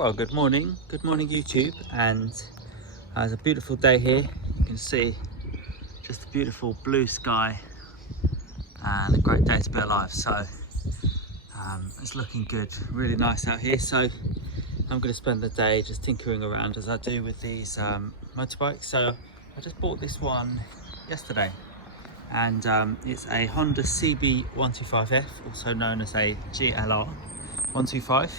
Well, good morning YouTube, and it's a beautiful day here. You can see just a beautiful blue sky and a great day to be alive. So it's looking good, really nice out here. So I'm going to spend the day just tinkering around as I do with these motorbikes. So I just bought this one yesterday, and it's a Honda CB125F, also known as a GLR 125.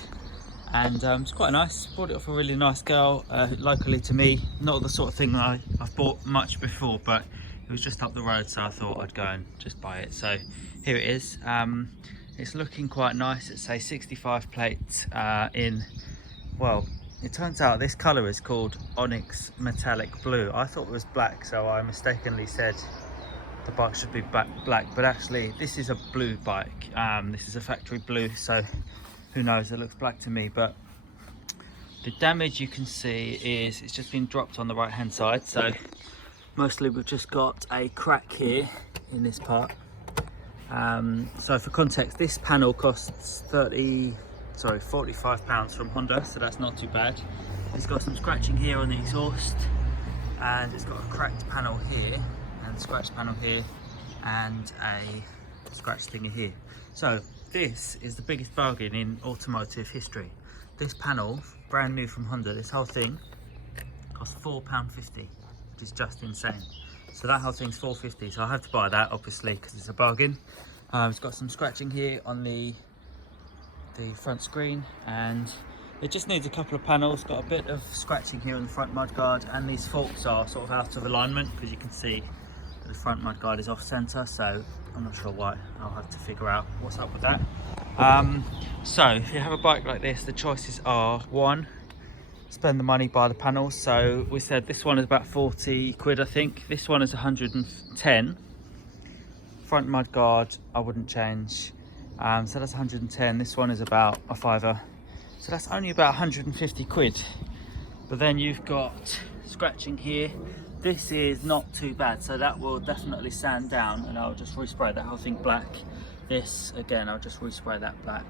And it's quite nice. Bought it off a really nice girl locally to me. Not the sort of thing that I've bought much before, but it was just up the road, so I thought I'd go and just buy it. So here it is. It's looking quite nice. It's a 65 plate in, well, it turns out this colour is called Onyx Metallic Blue. I thought it was black, so I mistakenly said the bike should be black, but actually this is a blue bike. This is a factory blue, so who knows, it looks black to me. But the damage you can see is it's just been dropped on the right hand side. So mostly we've just got a crack here in this part. So for context, this panel costs £45 from Honda, so that's not too bad. It's got some scratching here on the exhaust, and it's got a cracked panel here and a scratched panel here and a scratch thing here. So this is the biggest bargain in automotive history. This panel, brand new from Honda, this whole thing costs £4.50, which is just insane. So that whole thing's £4.50, so I have to buy that obviously because it's a bargain. It's got some scratching here on the front screen, and it just needs a couple of panels. Got a bit of scratching here on the front mudguard, and these forks are sort of out of alignment because you can see the front mudguard is off center, so I'm not sure why. I'll have to figure out what's up with that. So if you have a bike like this, the choices are: one, spend the money, buy the panels. So we said this one is about 40 quid, I think. This one is 110. Front mudguard I wouldn't change, so that's 110. This one is about a fiver, so that's only about 150 quid. But then you've got scratching here. This is not too bad, so that will definitely sand down, and I'll just respray that whole thing black. This, again, I'll just respray that black.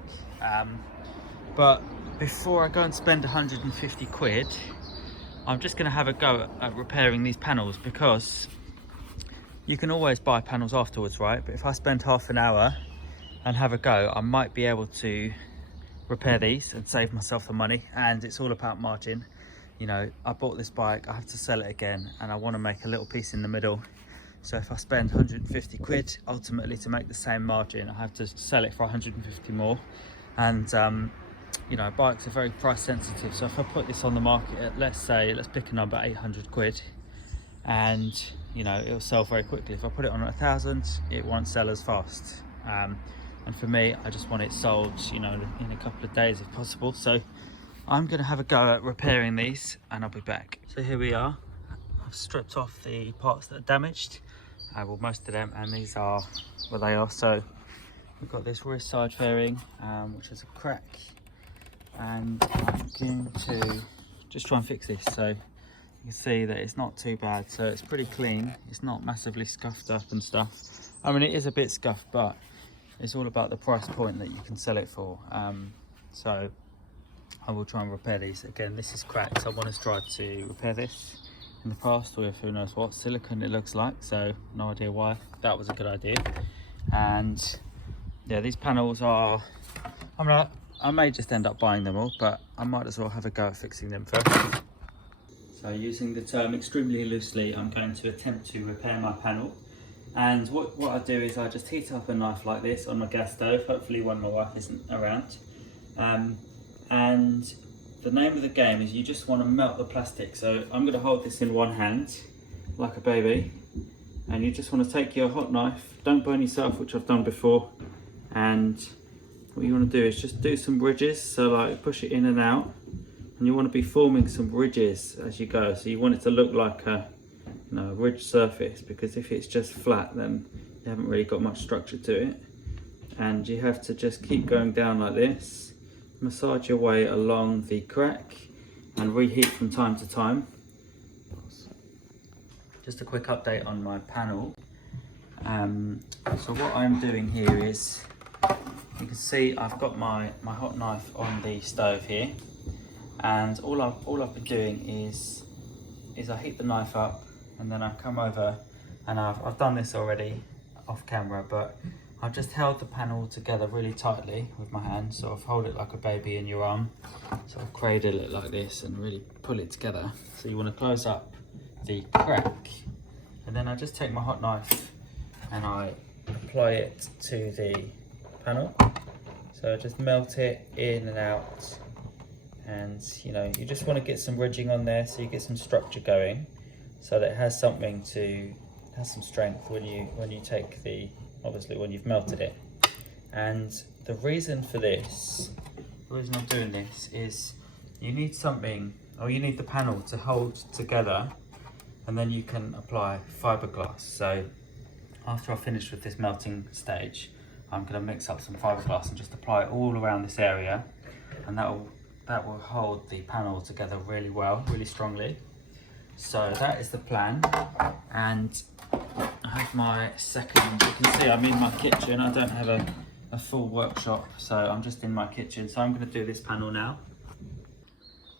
But before I go and spend 150 quid, I'm just going to have a go at repairing these panels, because you can always buy panels afterwards, right? But if I spend half an hour and have a go, I might be able to repair these and save myself the money, and it's all about margin. You know, I bought this bike, I have to sell it again, and I want to make a little piece in the middle. So if I spend 150 quid, ultimately to make the same margin, I have to sell it for 150 more. And you know, bikes are very price sensitive. So if I put this on the market at, let's pick a number, 800 quid, and you know, it'll sell very quickly. If I put it on 1,000, it won't sell as fast. And for me, I just want it sold, you know, in a couple of days if possible. So I'm going to have a go at repairing these, and I'll be back. So here we are. I've stripped off the parts that are damaged, well, most of them, and these are what they are. So we've got this rear side fairing, which has a crack, and I'm going to just try and fix this. So you can see that it's not too bad, so it's pretty clean. It's not massively scuffed up and stuff. I mean, it is a bit scuffed, but it's all about the price point that you can sell it for. So I will try and repair these. Again, this is cracked, so I want to try to repair this. In the past, with who knows what silicone it looks like, so no idea why that was a good idea. And yeah, these panels are, I may just end up buying them all, but I might as well have a go at fixing them first. So using the term extremely loosely, I'm going to attempt to repair my panel. And what I do is I just heat up a knife like this on my gas stove, hopefully when my wife isn't around. And the name of the game is you just want to melt the plastic. So I'm going to hold this in one hand like a baby, and you just want to take your hot knife, don't burn yourself, which I've done before, and what you want to do is just do some ridges. So like push it in and out, and you want to be forming some ridges as you go. So you want it to look like a ridge surface, because if it's just flat, then you haven't really got much structure to it. And you have to just keep going down like this, massage your way along the crack, and reheat from time to time. Just a quick update on my panel. So what I'm doing here is, you can see I've got my hot knife on the stove here, And all I've been doing is I heat the knife up, and then I come over, and I've done this already off camera, but I've just held the panel together really tightly with my hand, sort of hold it like a baby in your arm, sort of cradle it like this and really pull it together. So you want to close up the crack, and then I just take my hot knife and I apply it to the panel. So I just melt it in and out, and you know, you just want to get some ridging on there so you get some structure going, so that it has something to, has some strength when you take the, obviously when you've melted it. And the reason for this, the reason I'm doing this is you need something, or you need the panel to hold together, and then you can apply fiberglass. So after I finish with this melting stage, I'm going to mix up some fiberglass and just apply it all around this area, and that will hold the panel together really well, really strongly. So that is the plan. And I have my second, you can see I'm in my kitchen. I don't have a full workshop, so I'm just in my kitchen. So I'm going to do this panel now.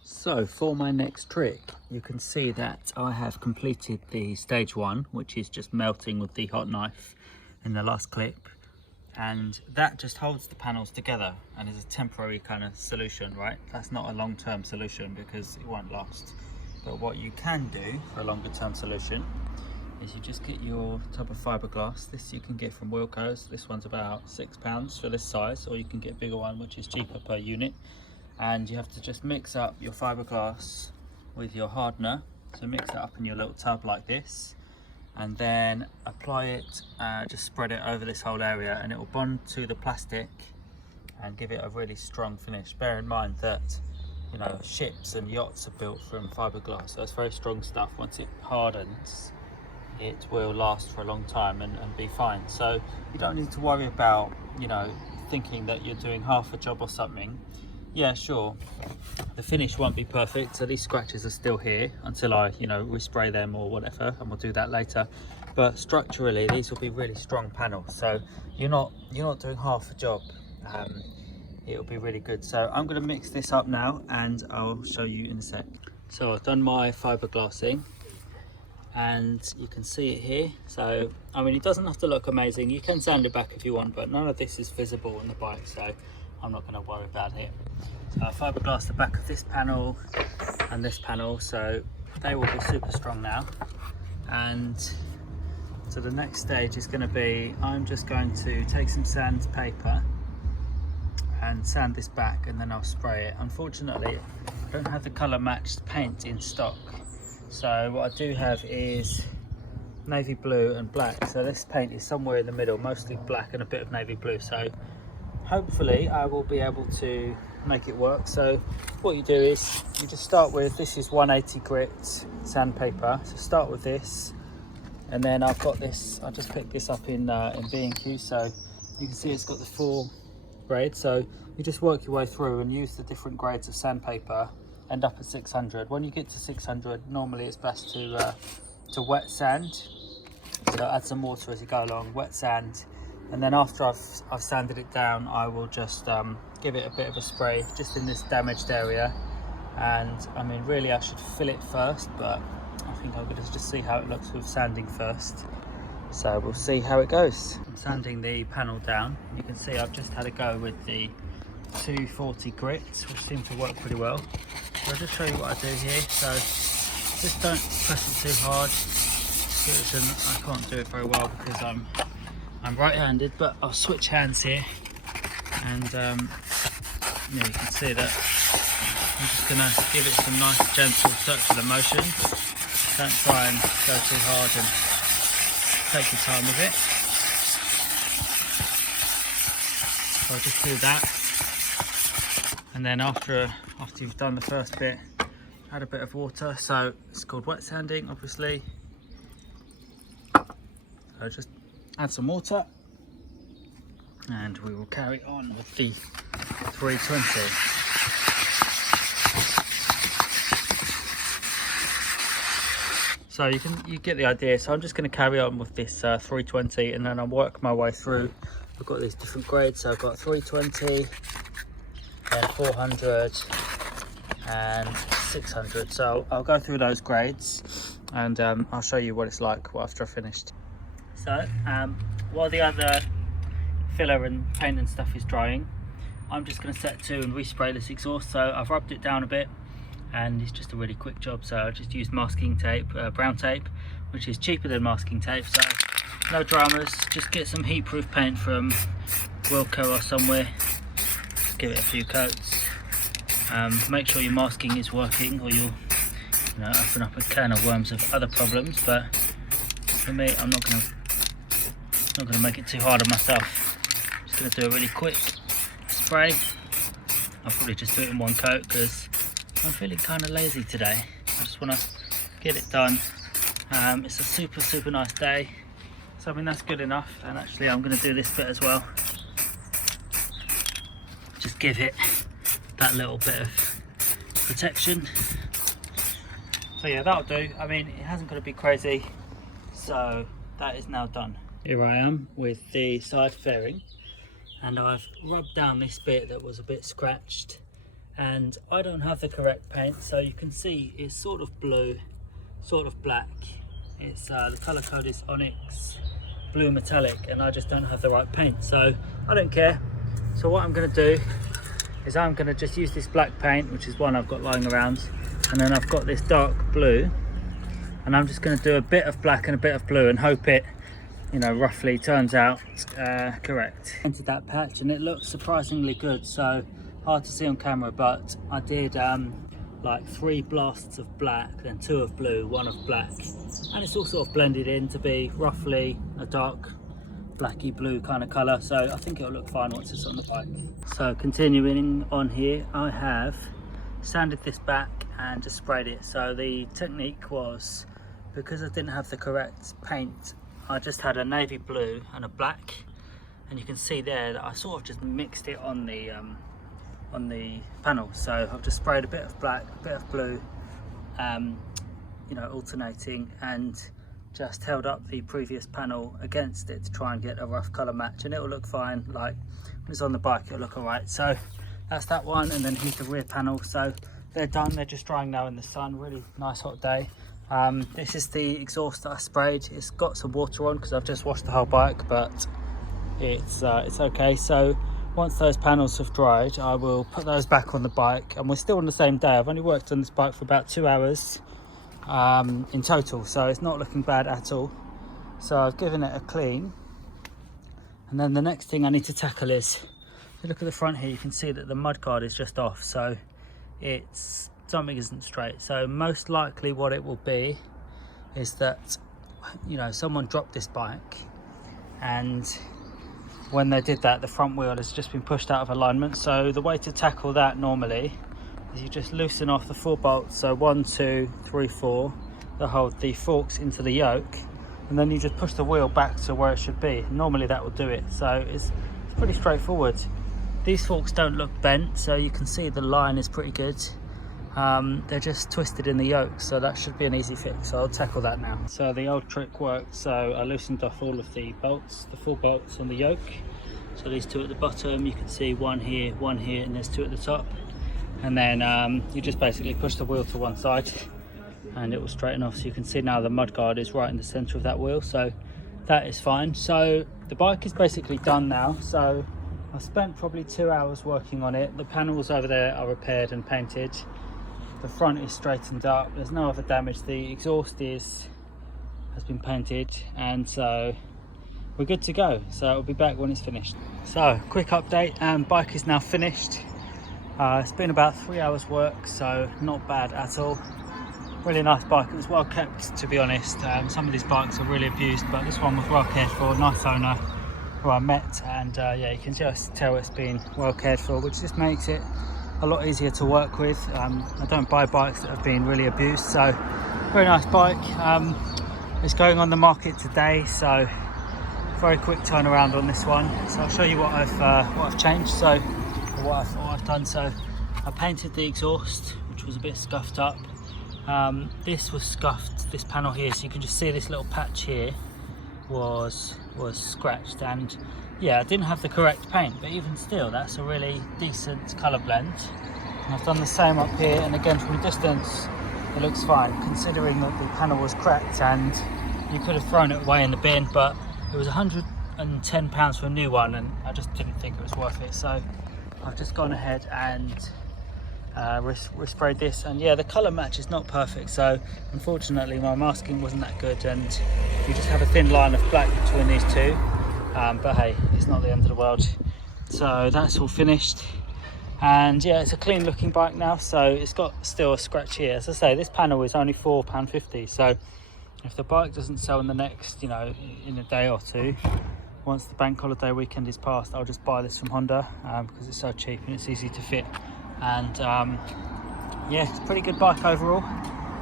So for my next trick, you can see that I have completed the stage 1, which is just melting with the hot knife in the last clip. And that just holds the panels together and is a temporary kind of solution, right? That's not a long-term solution because it won't last. But what you can do for a longer term solution is you just get your tub of fiberglass. This you can get from Wilko's. This one's about £6 for this size, or you can get a bigger one which is cheaper per unit. And you have to just mix up your fiberglass with your hardener. So mix it up in your little tub like this, and then apply it, just spread it over this whole area, and it will bond to the plastic and give it a really strong finish. Bear in mind that, you know, ships and yachts are built from fiberglass, so it's very strong stuff. Once it hardens, it will last for a long time and be fine. So you don't need to worry about, you know, thinking that you're doing half a job or something. Yeah, sure, the finish won't be perfect, so these scratches are still here until I, you know, respray them or whatever, and we'll do that later. But structurally, these will be really strong panels, so you're not doing half a job. It'll be really good. So I'm going to mix this up now, and I'll show you in a sec. So I've done my fiberglassing, and you can see it here. So I mean, it doesn't have to look amazing. You can sand it back if you want, but none of this is visible on the bike, so I'm not going to worry about it. So I fiberglassed the back of this panel and this panel, so they will be super strong now. And so the next stage is going to be, I'm just going to take some sandpaper and sand this back, and then I'll spray it. Unfortunately, I don't have the colour matched paint in stock, so what I do have is navy blue and black. So this paint is somewhere in the middle, mostly black and a bit of navy blue. So hopefully I will be able to make it work. So what you do is you just start with, this is 180 grit sandpaper, so start with this, and then I've got this, I just picked this up in B&Q, so you can see it's got the 4 grades. So you just work your way through and use the different grades of sandpaper, end up at 600. When you get to 600, normally it's best to wet sand, so add some water as you go along, wet sand. And then after I've sanded it down, I will just give it a bit of a spray just in this damaged area. And I mean, really I should fill it first, but I think I'm going to just see how it looks with sanding first. So we'll see how it goes. I'm sanding the panel down. You can see I've just had a go with the 240 grit, which seemed to work pretty well. So I'll just show you what I do here. So just don't press it too hard. I can't do it very well because I'm right-handed, but I'll switch hands here, and yeah, you can see that I'm just going to give it some nice gentle circular motions. Don't try and go too hard, and take your time with it. So I'll just do that, and then after you've done the first bit, add a bit of water. So it's called wet sanding, obviously. So just add some water, and we will carry on with the 320. So you get the idea. So I'm just going to carry on with this 320, and then I'll work my way through. I've got these different grades, so I've got 320, then 400, and 600. So I'll go through those grades and I'll show you what it's like after I've finished. So while the other filler and paint and stuff is drying, I'm just going to set to and respray this exhaust. So I've rubbed it down a bit and it's just a really quick job. So I just used masking tape, brown tape, which is cheaper than masking tape, so no dramas. Just get some heat proof paint from Wilco or somewhere, just give it a few coats. Make sure your masking is working or you'll open up a can of worms of other problems. But for me, I'm not gonna make it too hard on myself. Just gonna do a really quick spray. I'll probably just do it in one coat because I'm feeling kind of lazy today. I just want to get it done. It's a super nice day, so I mean that's good enough. And actually I'm going to do this bit as well, just give it that little bit of protection. So yeah, that'll do. I mean, it hasn't got to be crazy, so that is now done. Here I am with the side fairing, and I've rubbed down this bit that was a bit scratched, and I don't have the correct paint, so you can see it's sort of blue, sort of black. It's the color code is Onyx Blue Metallic, and I just don't have the right paint, so I don't care. So what I'm going to do is I'm going to just use this black paint, which is one I've got lying around, and then I've got this dark blue, and I'm just going to do a bit of black and a bit of blue and hope it, roughly turns out correct. Entered that patch and it looks surprisingly good, so hard to see on camera, but I did like 3 blasts of black, then 2 of blue, 1 of black, and it's all sort of blended in to be roughly a dark blacky blue kind of colour, so I think it'll look fine once it's on the bike. So continuing on here, I have sanded this back and just sprayed it. So the technique was, because I didn't have the correct paint, I just had a navy blue and a black, and you can see there that I sort of just mixed it on the panel. So I've just sprayed a bit of black, a bit of blue, alternating, and just held up the previous panel against it to try and get a rough color match, and it will look fine. Like when it's on the bike, it'll look all right. So that's that one, and then here's the rear panel. So they're done, they're just drying now in the sun. Really nice hot day. This is the exhaust that I sprayed. It's got some water on because I've just washed the whole bike, but it's okay. So once those panels have dried, I will put those back on the bike, and we're still on the same day. I've only worked on this bike for about 2 hours in total, so it's not looking bad at all. So I've given it a clean, and then the next thing I need to tackle is, if you look at the front here, you can see that the mudguard is just off, so it's something isn't straight. So most likely what it will be is that someone dropped this bike, and when they did that, the front wheel has just been pushed out of alignment. So the way to tackle that normally is you just loosen off the 4 bolts, so 1, 2, 3, 4, that hold the forks into the yoke, and then you just push the wheel back to where it should be. Normally that will do it, so it's pretty straightforward. These forks don't look bent, so you can see the line is pretty good. They're just twisted in the yoke, so that should be an easy fix. So I'll tackle that now. So the old trick worked, so I loosened off all of the bolts, the 4 bolts on the yoke. So these 2 at the bottom, you can see 1 here, and there's 2 at the top. And then you just basically push the wheel to one side and it will straighten off. So you can see now the mudguard is right in the center of that wheel, so that is fine. So the bike is basically done now. So I spent probably 2 hours working on it. The panels over there are repaired and painted. The front is straightened up. There's no other damage. The exhaust has been painted, and so we're good to go. So I'll be back when it's finished. So quick update, bike is now finished. It's been about 3 hours work, so not bad at all. Really nice bike. It was well kept, to be honest. Some of these bikes are really abused, but this one was well cared for. Nice owner who I met, and yeah, you can just tell it's been well cared for, which just makes it a lot easier to work with. I don't buy bikes that have been really abused, so very nice bike. It's going on the market today, so very quick turnaround on this one. So I'll show you what I've changed. So what I've done. So I painted the exhaust, which was a bit scuffed up. This was scuffed, this panel here, so you can just see this little patch here was scratched, and yeah, I didn't have the correct paint, but even still, that's a really decent colour blend. I've done the same up here, and again from a distance it looks fine, considering that the panel was cracked and you could have thrown it away in the bin, but it was £110 for a new one and I just didn't think it was worth it. So I've just gone ahead and resprayed this, and yeah, the colour match is not perfect, so unfortunately my masking wasn't that good and you just have a thin line of black between these two, but hey, it's not the end of the world. So that's all finished, and yeah, it's a clean looking bike now. So it's got still a scratch here. As I say, this panel is only £4.50, so if the bike doesn't sell in the next, in a day or two, once the bank holiday weekend is past, I'll just buy this from Honda because it's so cheap and it's easy to fit. And yeah, it's a pretty good bike overall.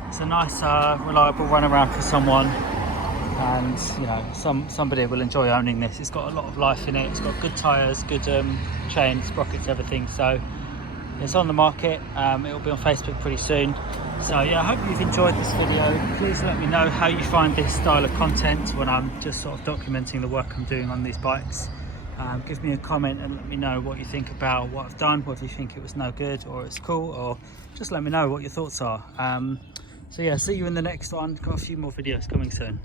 It's a nice reliable run around for someone, and somebody will enjoy owning this. It's got a lot of life in it. It's got good tyres, good chains, sprockets, everything. So it's on the market. It will be on Facebook pretty soon. So yeah, I hope you've enjoyed this video. Please let me know how you find this style of content when I'm just sort of documenting the work I'm doing on these bikes. Give me a comment and let me know what you think about what I've done, whether you think it was no good or it's cool, or just let me know what your thoughts are. So yeah, see you in the next one. Got a few more videos coming soon.